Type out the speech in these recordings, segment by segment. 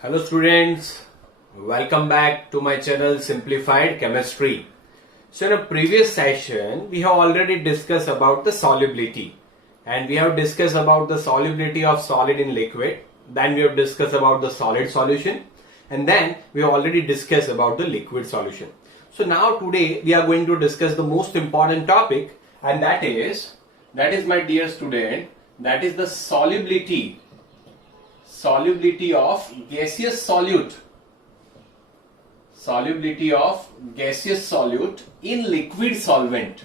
Hello students, welcome back to my channel Simplified Chemistry. So in a previous session we have already discussed about the solubility, and we have discussed about the solubility of solid in liquid, then we have discussed about the solid solution, and then we have already discussed about the liquid solution. So now today we are going to discuss the most important topic, and that is my dear student, that is the solubility of gaseous solute, solubility of gaseous solute in liquid solvent.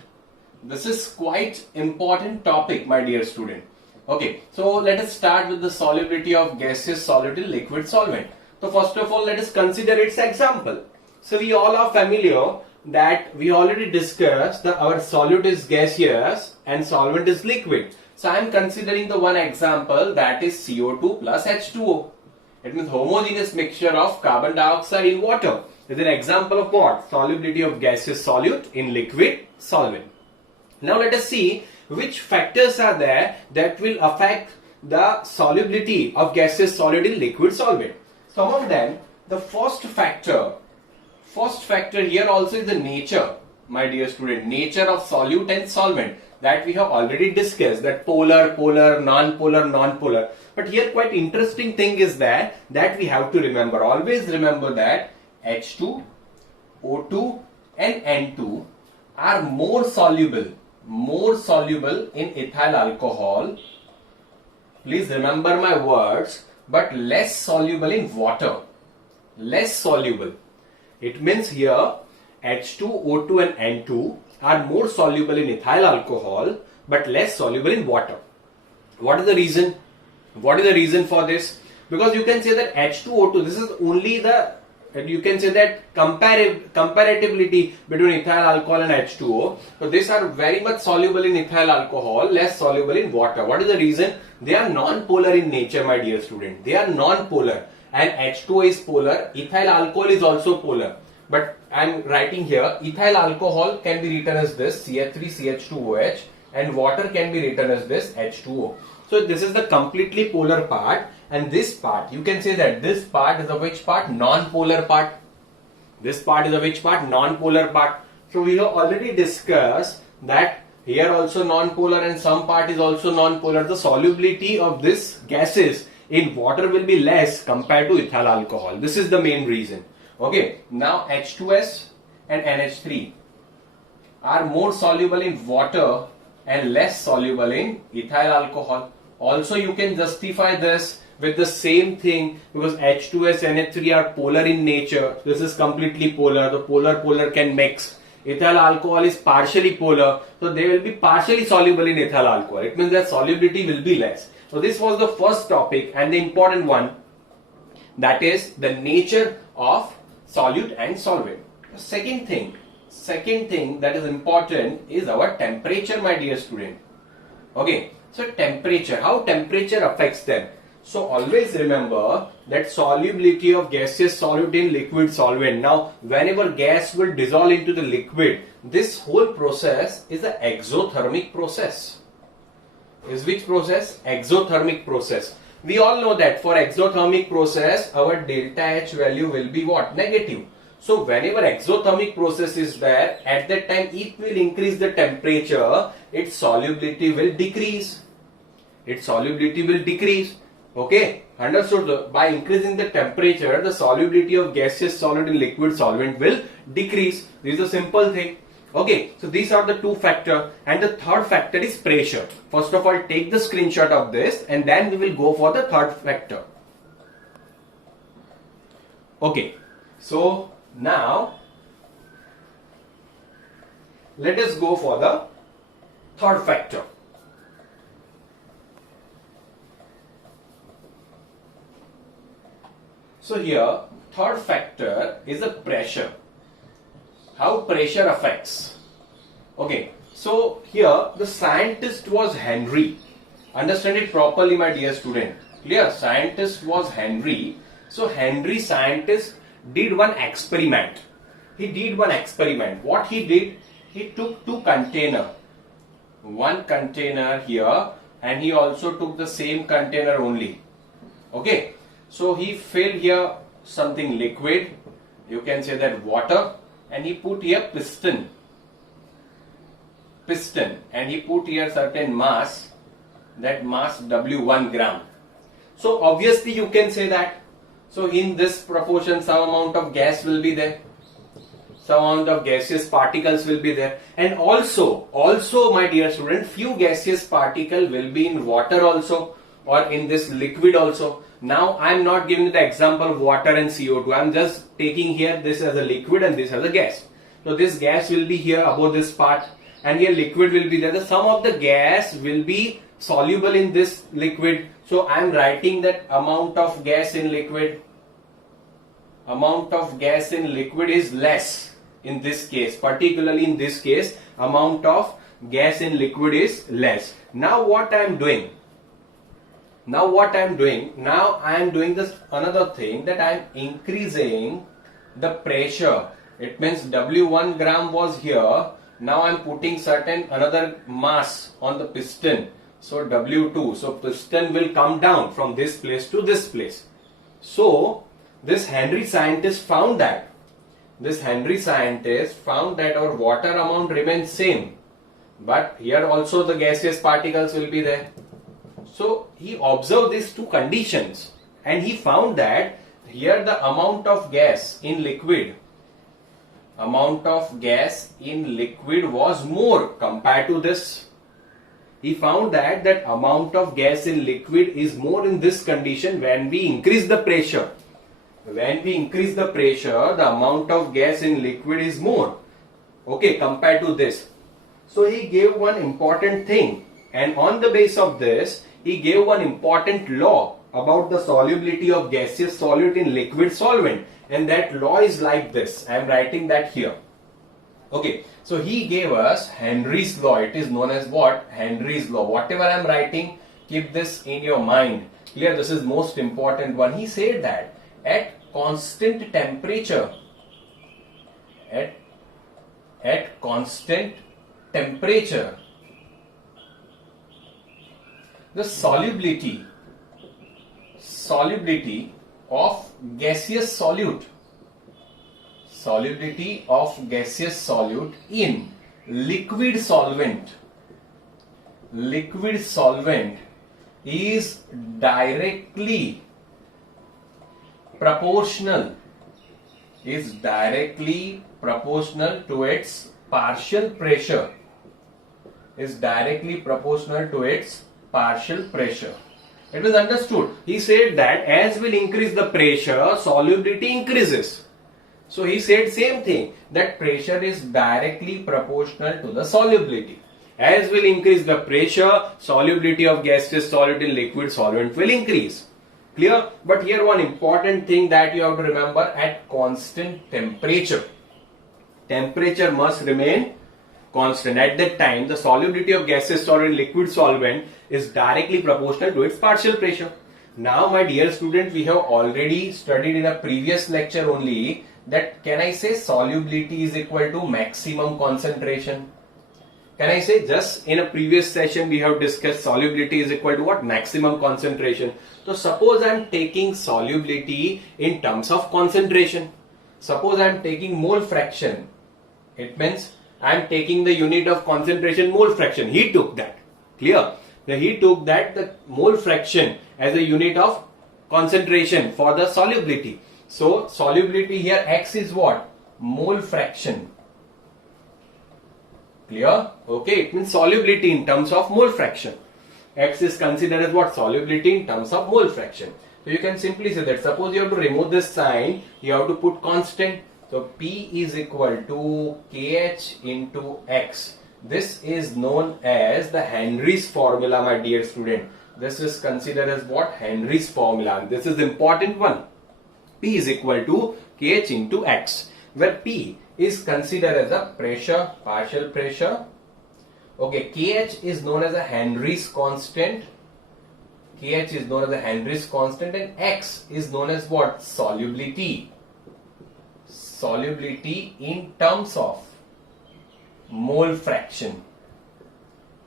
This is quite important topic, my dear student. Okay, so let us start with the solubility of gaseous solute in liquid solvent. So first of all, let us consider its example. So we all are familiar that we already discussed that our solute is gaseous and solvent is liquid. So I am considering the one example, that is CO2 plus H2O. It means homogeneous mixture of carbon dioxide in water. Is an example of what? Solubility of gaseous solute in liquid solvent. Now let us see which factors are there that will affect the solubility of gaseous solute in liquid solvent. Some of them, the first factor here also is the nature, my dear student, nature of solute and solvent, that we have already discussed, that polar, non-polar. But here quite interesting thing is that we have to remember, always remember that H2, O2 and N2 are more soluble in ethyl alcohol. Please remember my words, but less soluble in water. Less soluble. It means here H2, O2 and N2 are more soluble in ethyl alcohol but less soluble in water. What is the reason? What is the reason for this? Because you can say that H2O2, this is only the, you can say that comparativity between ethyl alcohol and H2O. So these are very much soluble in ethyl alcohol, less soluble in water. What is the reason? They are non-polar in nature, my dear student. They are non-polar, and H2O is polar. Ethyl alcohol is also polar. But I am writing here, ethyl alcohol can be written as this CH3CH2OH, and water can be written as this H2O. So this is the completely polar part, and this part, you can say that this part is of which part? Non-polar part. This part is of which part? Non-polar part. So we have already discussed that here also non-polar and some part is also non-polar. The solubility of this gases in water will be less compared to ethyl alcohol. This is the main reason. Okay, now H2S and NH3 are more soluble in water and less soluble in ethyl alcohol. Also, you can justify this with the same thing, because H2S and NH3 are polar in nature. This is completely polar. The polar can mix. Ethyl alcohol is partially polar, so they will be partially soluble in ethyl alcohol. It means that solubility will be less. So this was the first topic and the important one, that is the nature of solute and solvent. Second thing that is important is our temperature, my dear student. Okay, so temperature, how temperature affects them. So always remember that solubility of gaseous solute in liquid solvent. Now whenever gas will dissolve into the liquid, this whole process is an exothermic process. Is which process? Exothermic process. We all know that for exothermic process, our delta H value will be what? Negative. So whenever exothermic process is there, at that time if we will increase the temperature, its solubility will decrease. Its solubility will decrease. Okay, understood? By increasing the temperature, the solubility of gaseous solid in liquid solvent will decrease. This is a simple thing. Okay, so these are the two factors, and the third factor is pressure. First of all, take the screenshot of this and then we will go for the third factor. Okay, so now let us go for the third factor. So here, third factor is the pressure. How pressure affects. Okay, so here the scientist was Henry. Understand it properly, my dear student. Clear? Scientist was Henry. So Henry scientist did one experiment. He did one experiment. What he did? He took two containers. One container here, and he also took the same container only. Okay. So he filled here something liquid, you can say that water, and he put here piston, and he put here certain mass, that mass W1 gram. So obviously you can say that, so in this proportion some amount of gas will be there, some amount of gaseous particles will be there, and also my dear student, few gaseous particle will be in water also, or in this liquid also. Now I am not giving the example of water and CO2, I am just taking here this as a liquid and this as a gas. So this gas will be here above this part, and here liquid will be there. The sum of the gas will be soluble in this liquid. So I am writing that amount of gas in liquid, is less in this case, particularly in this case, amount of gas in liquid is less. Now what I am doing? Now I am doing this another thing, that I am increasing the pressure. It means W1 gram was here. Now I am putting certain another mass on the piston. So W2. So piston will come down from this place to this place. So this Henry scientist found that our water amount remains same, but here also the gaseous particles will be there. So he observed these two conditions, and he found that here the amount of gas in liquid was more compared to this. He found that amount of gas in liquid is more in this condition when we increase the pressure. When we increase the pressure, the amount of gas in liquid is more, okay, compared to this. So he gave one important thing, and on the base of this, he gave one important law about the solubility of gaseous solute in liquid solvent, and that law is like this. I am writing that here. Okay, so he gave us Henry's law. It is known as what? Henry's law. Whatever I am writing, keep this in your mind. Clear? This is most important one. He said that at constant temperature, the solubility of gaseous solute in liquid solvent is directly proportional to its partial pressure. It was understood. He said that as will increase the pressure, solubility increases. So he said same thing, that pressure is directly proportional to the solubility. As will increase the pressure, solubility of gaseous solute in liquid solvent will increase. Clear? But here one important thing that you have to remember, at constant temperature must remain constant. At that time, the solubility of gaseous solute in liquid solvent is directly proportional to its partial pressure. Now my dear student, we have already studied in a previous lecture only that can I say solubility is equal to maximum concentration? Can I say, just in a previous session we have discussed solubility is equal to what? Maximum concentration. So suppose I am taking solubility in terms of concentration. Suppose I am taking mole fraction. It means I am taking the unit of concentration mole fraction. He took that. Clear? He took that the mole fraction as a unit of concentration for the solubility. So solubility here X is what? Mole fraction. Clear? Okay, it means solubility in terms of mole fraction. X is considered as what? Solubility in terms of mole fraction. So you can simply say that suppose you have to remove this sign, you have to put constant. So P is equal to KH into X. This is known as the Henry's formula, my dear student. This is considered as what? Henry's formula. And this is the important one. P is equal to KH into X, where P is considered as a pressure, partial pressure. Okay, KH is known as a Henry's constant. KH is known as a Henry's constant, and X is known as what? Solubility. Solubility in terms of mole fraction.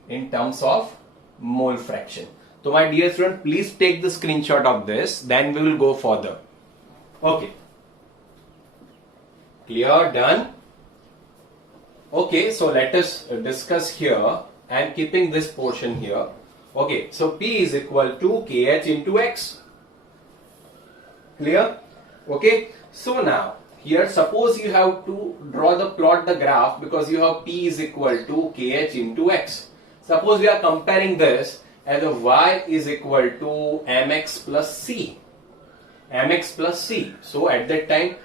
In terms of mole fraction. So my dear student, please take the screenshot of this, then we will go further. Okay. Clear? Done? Okay, so let us discuss here. I am keeping this portion here. Okay, so P is equal to KH into X. Clear? Okay, so now here suppose you have to plot the graph because you have P is equal to KH into X. Suppose we are comparing this as a Y is equal to MX plus C. MX plus C. So at that time,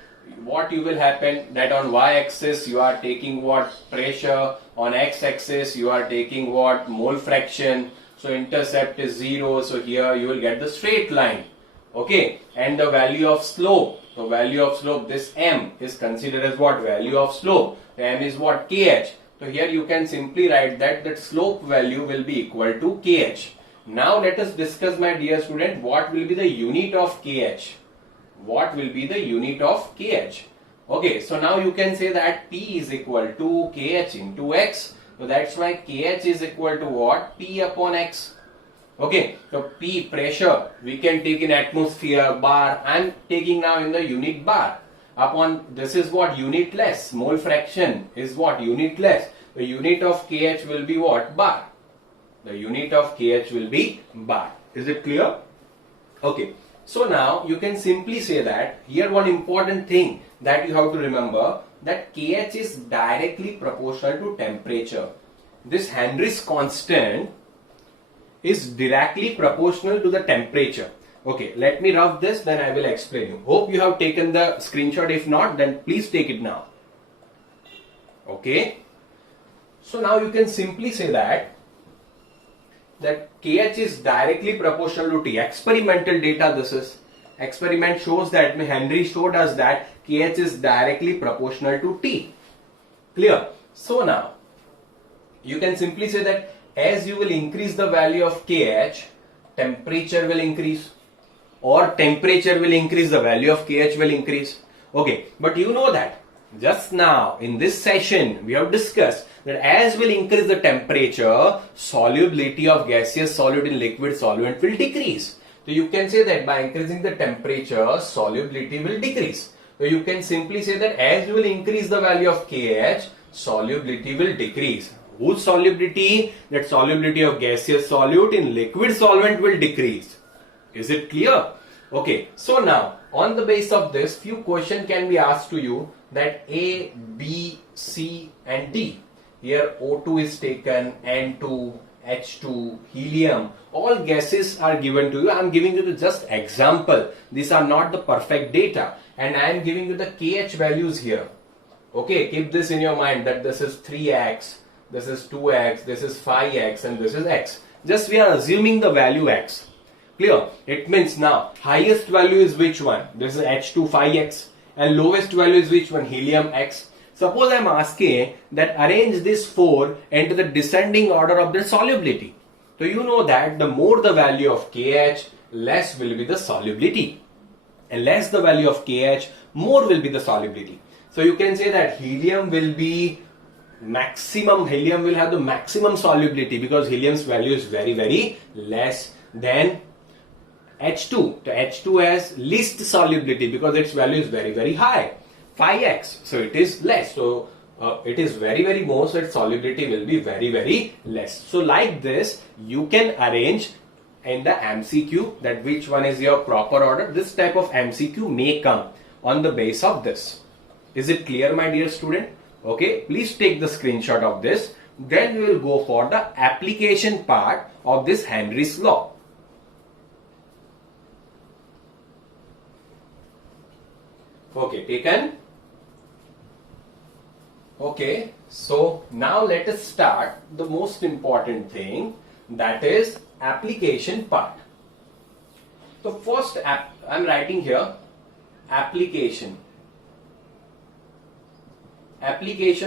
what you will happen that on y-axis you are taking what pressure, on x-axis you are taking what mole fraction, so intercept is 0, so here you will get the straight line. Okay, and the value of slope, so value of slope, this M is considered as what value of slope, M is what KH. So here you can simply write that slope value will be equal to KH. Now let us discuss, my dear student, what will be the unit of KH. What will be the unit of KH? Okay, so now you can say that P is equal to KH into X. So that's why KH is equal to what? P upon X. Okay, so P pressure we can take in atmosphere, bar. I am taking now in the unit bar. Upon this is what? Unitless. Mole fraction is what? Unitless. The unit of KH will be what? Bar. The unit of KH will be bar. Is it clear? Okay. So now you can simply say that here one important thing that you have to remember that KH is directly proportional to temperature. This Henry's constant is directly proportional to the temperature. Okay, let me rub this, then I will explain you. Hope you have taken the screenshot. If not, then please take it now. Okay. So now you can simply say that KH is directly proportional to T. Experimental data this is. Experiment shows that Henry showed us that KH is directly proportional to T. Clear? So now you can simply say that as you will increase the value of KH, temperature will increase, or temperature will increase, the value of KH will increase. Okay, but you know that just now in this session we have discussed that as will increase the temperature, solubility of gaseous solute in liquid solvent will decrease. So you can say that by increasing the temperature, solubility will decrease. So you can simply say that as you will increase the value of KH, solubility will decrease. Whose solubility? That solubility of gaseous solute in liquid solvent will decrease. Is it clear? Okay, so now on the basis of this, few questions can be asked to you that A, B, C and D. Here O2 is taken, N2, H2, helium, all gases are given to you. I am giving you the just example. These are not the perfect data and I am giving you the KH values here. Okay, keep this in your mind that this is 3x, this is 2x, this is 5x and this is x. Just we are assuming the value x. Clear? It means now highest value is which one? This is H2 5x and lowest value is which one? Helium x. Suppose I am asking that arrange this 4 into the descending order of the solubility. So you know that the more the value of KH, less will be the solubility. And less the value of KH, more will be the solubility. So you can say that helium will be maximum, helium will have the maximum solubility because helium's value is very, very less than H2. The H2 has least solubility because its value is very, very high. 5x, so it is less, so it is very, very more, so its solubility will be very, very less. So like this you can arrange in the MCQ that which one is your proper order. This type of MCQ may come on the base of this. Is it clear, my dear student? Okay, please take the screenshot of this, then we will go for the application part of this Henry's law. Okay, taken? Okay, so now let us start the most important thing, that is application part. So first I am writing here application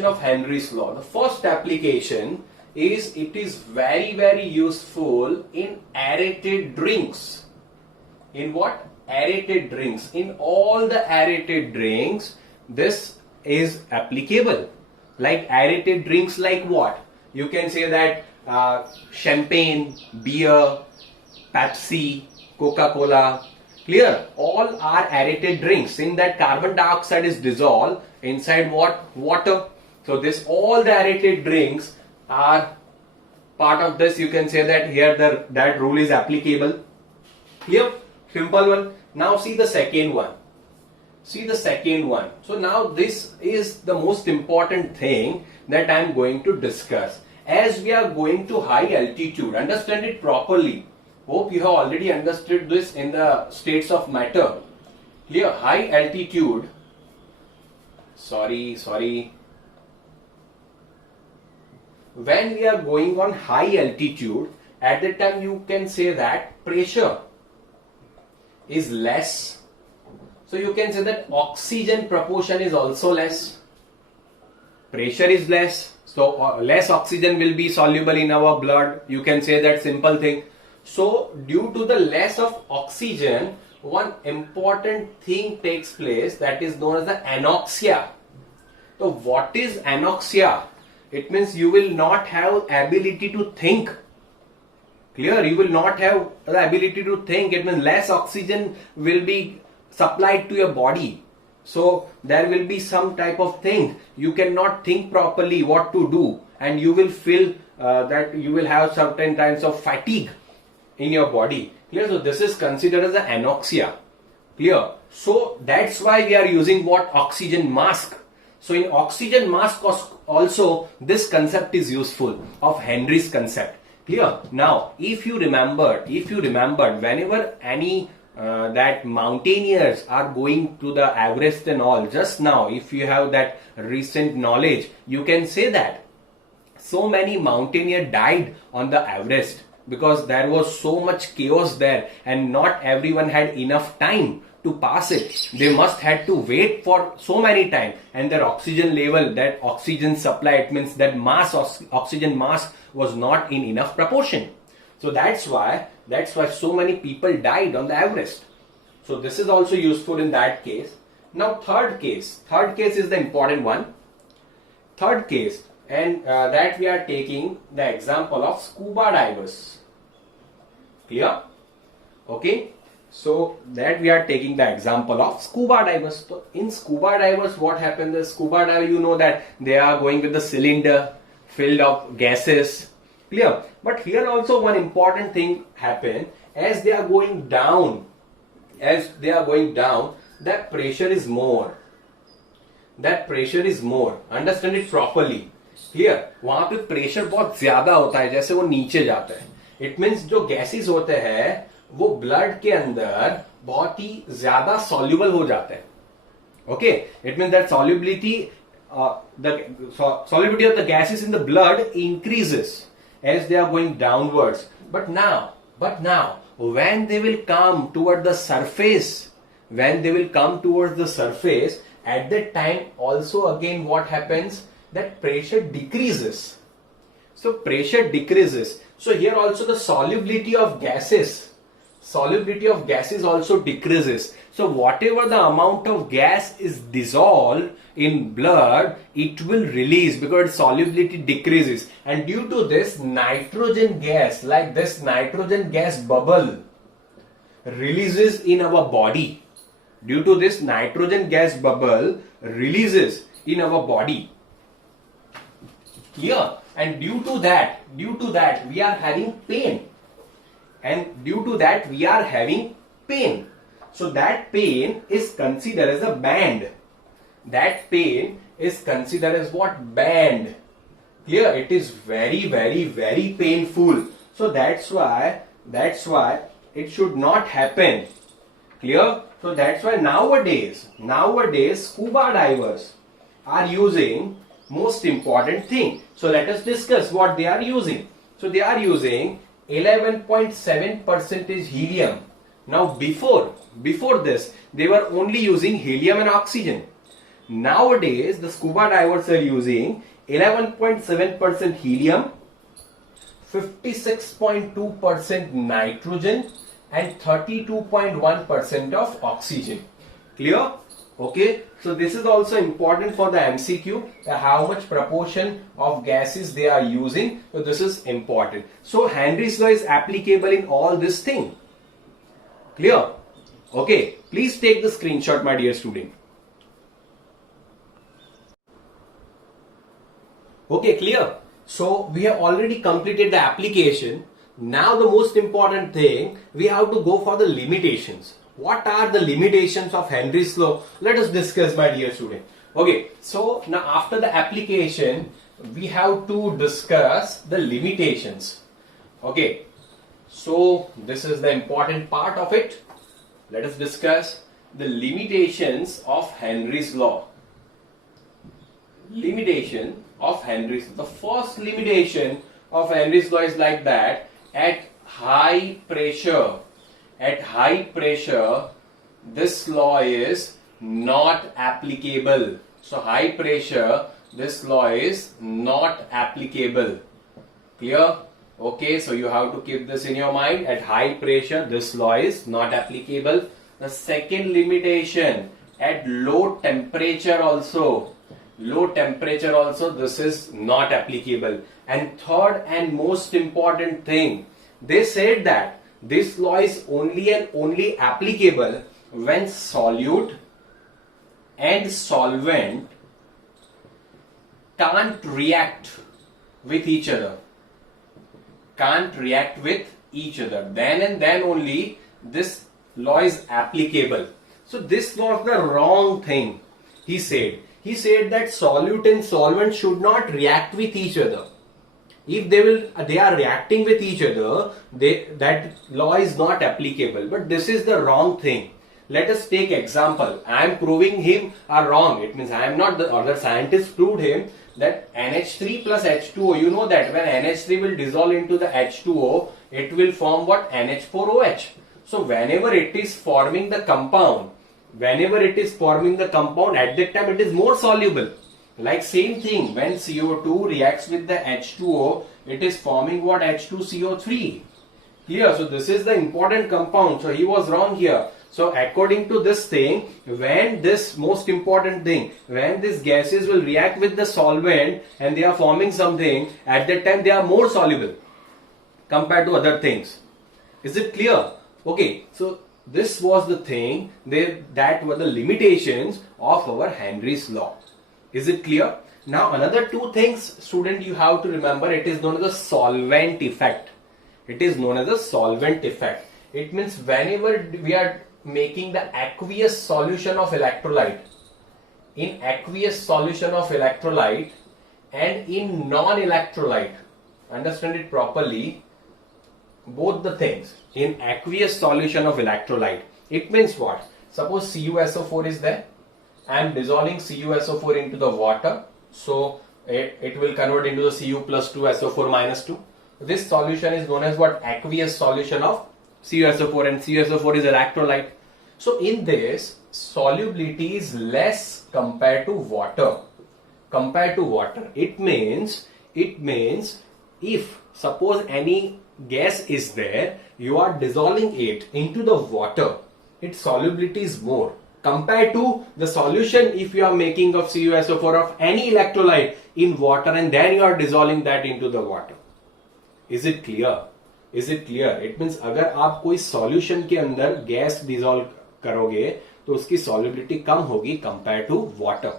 of Henry's law. The first application is it is very, very useful in aerated drinks. In what? Aerated drinks. In all the aerated drinks this is applicable. Like aerated drinks like what? You can say that champagne, beer, Pepsi, Coca-Cola. Clear? All are aerated drinks. In that carbon dioxide is dissolved inside what? Water. So this all the aerated drinks are part of this. You can say that here that rule is applicable. Clear? Simple one. Now see the second one. See the second one. So now this is the most important thing that I am going to discuss. As we are going to high altitude, understand it properly. Hope you have already understood this in the states of matter. Clear? High altitude. Sorry. When we are going on high altitude, at that time you can say that pressure is less. So you can say that oxygen proportion is also less. Pressure is less. So less oxygen will be soluble in our blood. You can say that simple thing. So due to the less of oxygen, one important thing takes place that is known as the anoxia. So what is anoxia? It means you will not have ability to think. Clear? You will not have the ability to think. It means less oxygen will be supplied to your body. So there will be some type of thing. You cannot think properly what to do, and you will feel that you will have certain kinds of fatigue in your body. Clear? So this is considered as an anoxia. Clear? So that's why we are using what? Oxygen mask. So in oxygen mask also this concept is useful of Henry's concept. Clear? Now if you remembered whenever any that mountaineers are going to the Everest and all, just now if you have that recent knowledge, you can say that so many mountaineers died on the Everest because there was so much chaos there and not everyone had enough time to pass it. They must had to wait for so many time, and their oxygen level, that oxygen supply, it means that oxygen mass was not in enough proportion. So that's why so many people died on the Everest. So this is also useful in that case. Now third case is the important one. Third case, and that we are taking the example of scuba divers. Clear? Okay. So that we are taking the example of scuba divers. So in scuba divers, what happens is scuba diver, you know that they are going with the cylinder filled of gases. Clear? But here also one important thing happen. As they are going down, that pressure is more. Understand it properly. Clear? वहां पे pressure बहुत ज्यादा होता है जैसे वो नीचे जाता है. इट मीन्स जो गैसेस होते हैं वो ब्लड के अंदर बहुत ही ज्यादा सॉल्युबल हो जाते हैं. Okay, it means that solubility of the gases in the blood increases as they are going downwards. But now, when they will come toward the surface, at that time also again what happens? That pressure decreases. So pressure decreases. So here also the solubility of gases also decreases. So whatever the amount of gas is dissolved in blood, it will release because solubility decreases. And due to this, nitrogen gas, like this nitrogen gas bubble, releases in our body. Due to this, nitrogen gas bubble releases in our body. Clear? And due to that, we are having pain. So that pain is considered as a band. That pain is considered as what? Band. Clear? It is very, very, very painful. So that's why it should not happen. Clear? So that's why nowadays scuba divers are using most important thing. So let us discuss what they are using. So they are using 11.7% helium. Now before this, they were only using helium and oxygen. Nowadays, the scuba divers are using 11.7% helium, 56.2% nitrogen, and 32.1% of oxygen. Clear? Okay, so this is also important for the MCQ, how much proportion of gases they are using. So this is important. So Henry's law is applicable in all this thing. Clear? Okay, please take the screenshot, my dear student. Okay, clear? So we have already completed the application. Now the most important thing, we have to go for the limitations. What are the limitations of Henry's law? Let us discuss, my dear student. Okay, so now after the application, we have to discuss the limitations. Okay, so this is the important part of it. Let us discuss the limitations of Henry's law. Limitation of Henry's law. The first limitation of Henry's law is like that: at high pressure, this law is not applicable. So high pressure, this law is not applicable. Clear? Okay, so you have to keep this in your mind. At high pressure, this law is not applicable. The second limitation, at low temperature also, this is not applicable. And third and most important thing, they said that this law is only and only applicable when solute and solvent can't react with each other. Then and then only this law is applicable. So this was the wrong thing. He said that solute and solvent should not react with each other. If they are reacting with each other, that law is not applicable. But this is the wrong thing. Let us take example. I am proving him are wrong. It means I am not the other scientist proved him that NH3 plus H2O. You know that when NH3 will dissolve into the H2O, it will form what? NH4OH. So whenever it is forming the compound, at that time it is more soluble. Like same thing, when CO2 reacts with the H2O, it is forming what? H2CO3. Clear? So this is the important compound. So he was wrong here. So according to this thing, when this most important thing, when these gases will react with the solvent and they are forming something, at that time they are more soluble compared to other things. Is it clear? Okay, so this was the thing, that were the limitations of our Henry's law. Is it clear? Now another two things, student, you have to remember. It is known as the solvent effect. It means whenever we are making the aqueous solution of electrolyte, and in non-electrolyte, understand it properly, both the things. In aqueous solution of electrolyte, it means what? Suppose CuSO4 is there. I am dissolving CuSO4 into the water, so it will convert into the Cu plus 2 SO4 minus 2. This solution is known as what? Aqueous solution of CuSO4, and CuSO4 is electrolyte. So in this, solubility is less compared to water. It means if suppose any gas is there, you are dissolving it into the water, its solubility is more compared to the solution if you are making of CuSO4 of any electrolyte in water and then you are dissolving that into the water. Is it clear? It means अगर आप कोई solution के अंदर gas dissolve करोगे तो उसकी solubility कम होगी compared to water.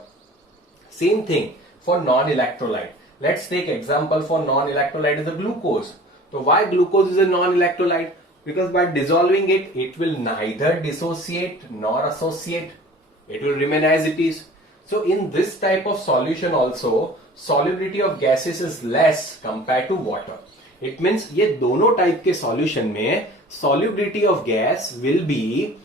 Same thing for non-electrolyte. Let's take example for non-electrolyte is the glucose. So why glucose is a non-electrolyte? Because by dissolving it, it will neither dissociate nor associate. It will remain as it is. So in this type of solution also, solubility of gases is less compared to water. It means ये दोनों type के solution में solubility of gas will be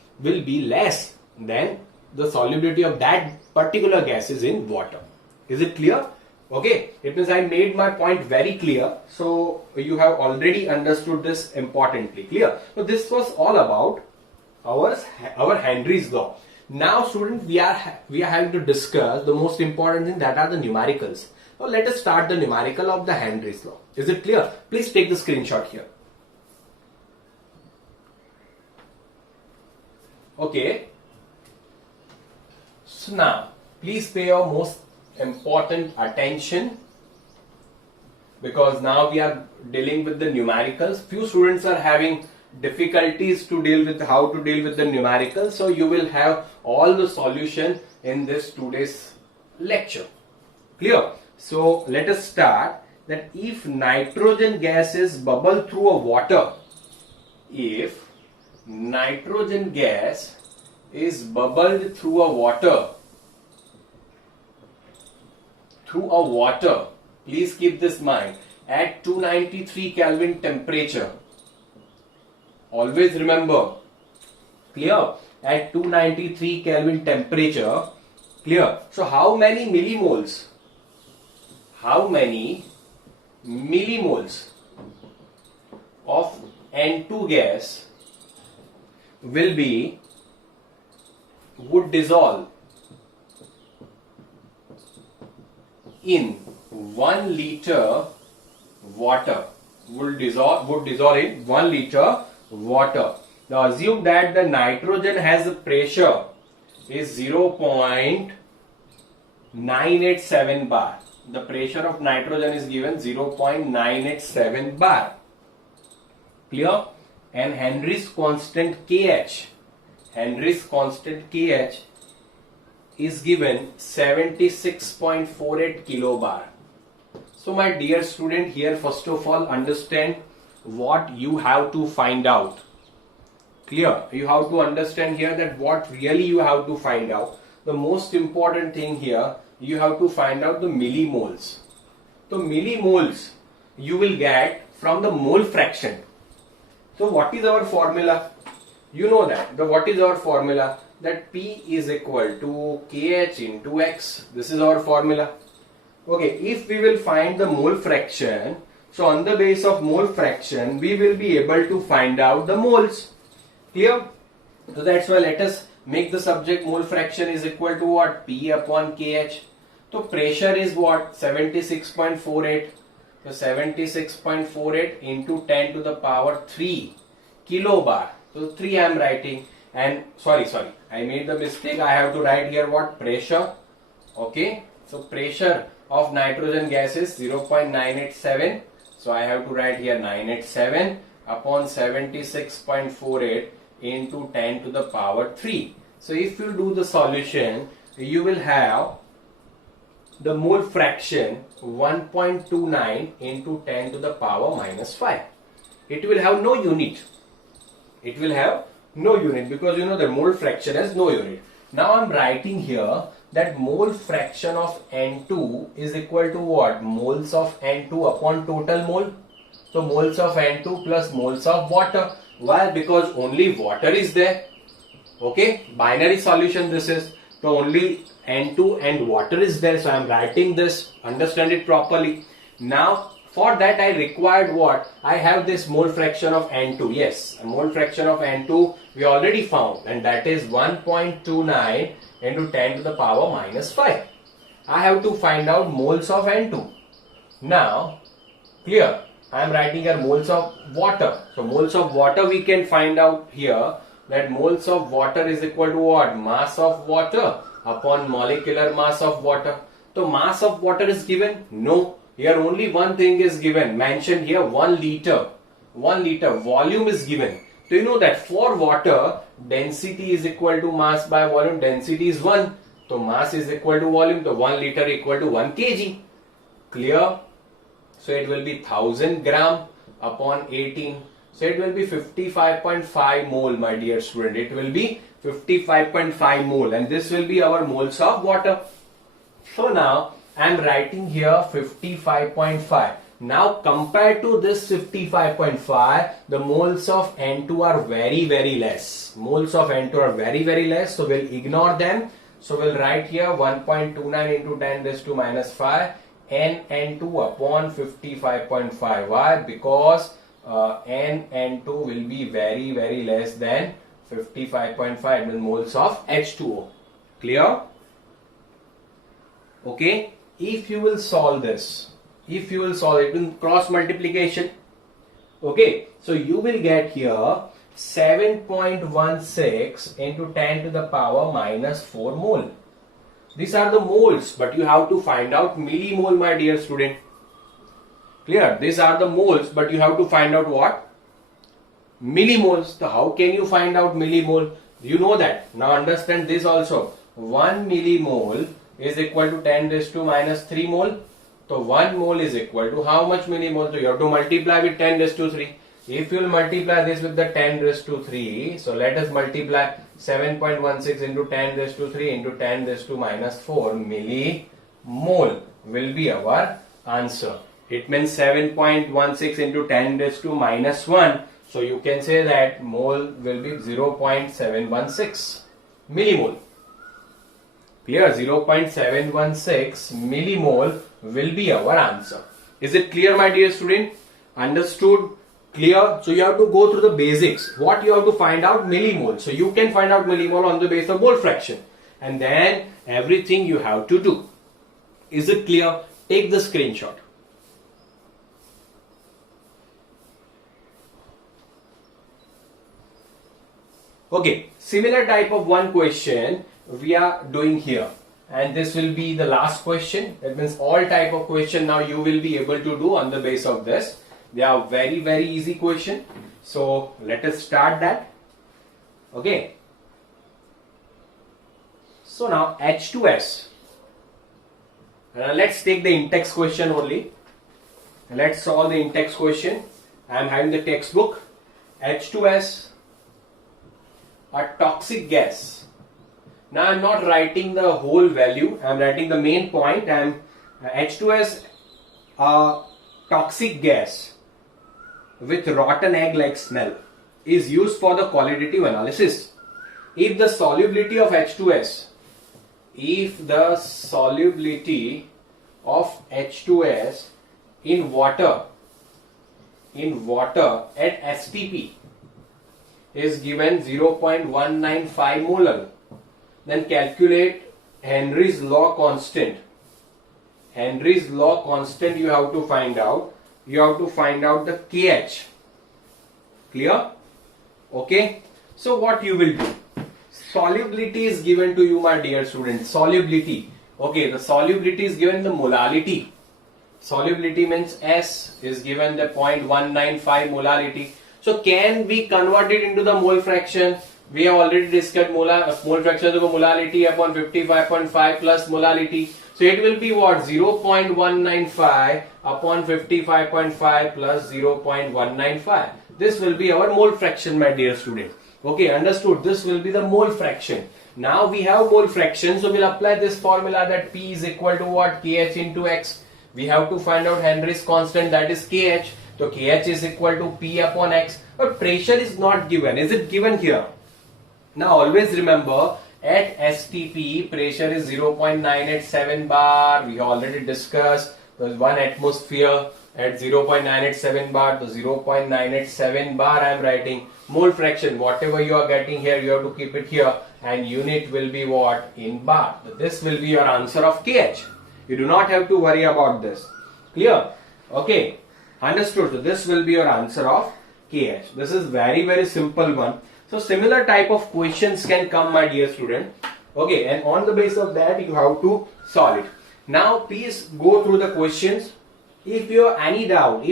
less than the solubility of that particular gases in water. Is it clear? Okay, it means I made my point very clear. So you have already understood this importantly. Clear? So this was all about our Henry's law. Now students, we are having to discuss the most important thing, that are the numericals. So let us start the numerical of the Henry's law. Is it clear? Please take the screenshot here. Okay. So now, please pay your most important attention, because now we are dealing with the numericals. Few students are having difficulties to deal with how to deal with the numericals. So you will have all the solution in this today's lecture. Clear? So let us start. That if nitrogen gas is bubble through a water, if nitrogen gas is bubbled through a water, please keep this in mind, at 293 Kelvin temperature. Always remember, clear? At 293 Kelvin temperature, clear? So how many millimoles? How many millimoles of N2 gas would dissolve in 1 liter water? Would dissolve in 1 liter water. Now assume that the nitrogen has a pressure is 0.987 bar. The pressure of nitrogen is given 0.987 bar. Clear? And Henry's constant KH is given 76.48 kilobar. So my dear student, here first of all understand what you have to find out. Clear? You have to understand here that what really you have to find out. The most important thing here, you have to find out the millimoles. So millimoles you will get from the mole fraction. So what is our formula? You know that. What is our formula? That P is equal to KH into X. This is our formula. Okay, if we will find the mole fraction, so on the base of mole fraction, we will be able to find out the moles. Clear? So that's why let us make the subject mole fraction is equal to what? P upon KH. So pressure is what? 76.48. So 76.48 into 10 to the power 3 kilobar. So 3 I am writing, and sorry, I made the mistake. I have to write here what? Pressure. Okay. So pressure of nitrogen gas is 0.987. So I have to write here 987 upon 76.48 into 10 to the power 3. So if you do the solution, you will have the mole fraction 1.29 into 10 to the power minus 5. It will have no unit. It will have no unit because you know the mole fraction has no unit. Now I am writing here that mole fraction of N2 is equal to what? Moles of N2 upon total mole. So moles of N2 plus moles of water. Why? Because only water is there. Okay, binary solution this is. So only N2 and water is there. So I am writing this. Understand it properly. Now for that I required what? I have this mole fraction of N2. Yes, a mole fraction of N2 we already found, and that is 1.29 into 10 to the power minus 5. I have to find out moles of N2. Now, clear? I am writing here moles of water. So moles of water we can find out here that moles of water is equal to what? Mass of water upon molecular mass of water. So mass of water is given? No. Here only one thing is given. Mentioned here 1 liter. 1 liter volume is given. So you know that for water, density is equal to mass by volume. Density is 1. So mass is equal to volume. So 1 liter equal to 1 kg. Clear? So it will be 1000 gram upon 18. So it will be 55.5 mole, my dear student. It will be 55.5 mole, and this will be our moles of water. So now I am writing here 55.5. Now compared to this 55.5, the moles of N2 are very less. Moles of N2 are very less, so we'll ignore them. So we'll write here 1.29 into 10 raised to minus 5 N2 upon 55.5. Why? Because N2 will be very less than 55.5 moles of H2O. Clear? Okay. If you will solve this, if you will solve it in cross multiplication, okay, so you will get here 7.16 into 10 to the power minus 4 mole. These are the moles, but you have to find out millimole, my dear student. Clear? These are the moles, but you have to find out what? Millimoles. So how can you find out millimole? You know that. Now understand this also. 1 millimole is equal to 10 raised to minus 3 mole. So 1 mole is equal to how much millimole? So you have to multiply with 10 raised to 3. If you will multiply this with the 10 raised to 3, so let us multiply 7.16 into 10 raised to 3 into 10 raised to minus 4 millimole will be our answer. It means 7.16 into 10 raised to minus 1. So you can say that mole will be 0.716 millimole. Clear? 0.716 millimole will be our answer. Is it clear, my dear student? Understood? Clear? So you have to go through the basics. What you have to find out? Millimole. So you can find out millimole on the basis of mole fraction. And then everything you have to do. Is it clear? Take the screenshot. Okay, similar type of one question we are doing here, and this will be the last question. That means all type of question now you will be able to do on the base of this. They are very easy question. So let us start that. Okay. So now H2S. Let's take the in-text question only. Let's solve the in-text question. I am having the textbook. H2S, a toxic gas. Now I am not writing the whole value. I am writing the main point. H2S, a toxic gas with rotten egg like smell, is used for the qualitative analysis. If the solubility of H2S, in water at STP is given 0.195 molar, then calculate Henry's law constant. Henry's law constant you have to find out. You have to find out the KH. Clear? Okay. So what you will do? Solubility is given to you, my dear students. Solubility. Okay, the solubility is given the molality. Solubility means S is given the 0.195 molality. So can be converted into the mole fraction. We have already discussed mole fraction of molality upon 55.5 plus molality. So it will be what? 0.195 upon 55.5 plus 0.195. This will be our mole fraction, my dear student. Okay, understood? This will be the mole fraction. Now we have mole fraction, so we'll apply this formula that P is equal to what? KH into X. We have to find out Henry's constant, that is KH. So KH is equal to P upon X. But pressure is not given. Is it given here? Now always remember, at STP pressure is 0.987 bar. We have already discussed. There's 1 atmosphere at 0.987 bar. So 0.987 bar I am writing. Mole fraction, whatever you are getting here, you have to keep it here, and unit will be what? In bar. So this will be your answer of KH. You do not have to worry about this. Clear? Okay. Understood. So this will be your answer of KH. This is very simple one. So similar type of questions can come, my dear student. Okay, and on the basis of that you have to solve it. Now please go through the questions. If you have any doubt,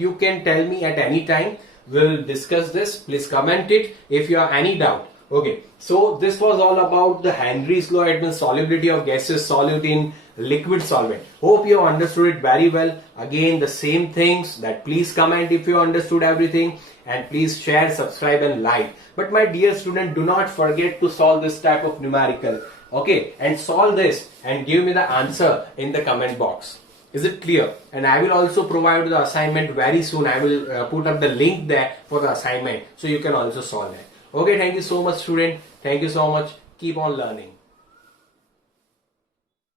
you can tell me at any time. We'll discuss this. Please comment it if you have any doubt. Okay, so this was all about the Henry's law. It means solubility of gases solute in liquid solvent. Hope you have understood it very well. Again, the same things, that please comment if you understood everything, and please share, subscribe and like. But my dear student, do not forget to solve this type of numerical. Okay, and solve this and give me the answer in the comment box. Is it clear? And I will also provide the assignment very soon. I will put up the link there for the assignment, so you can also solve it. Okay, thank you so much, student. Thank you so much. Keep on learning.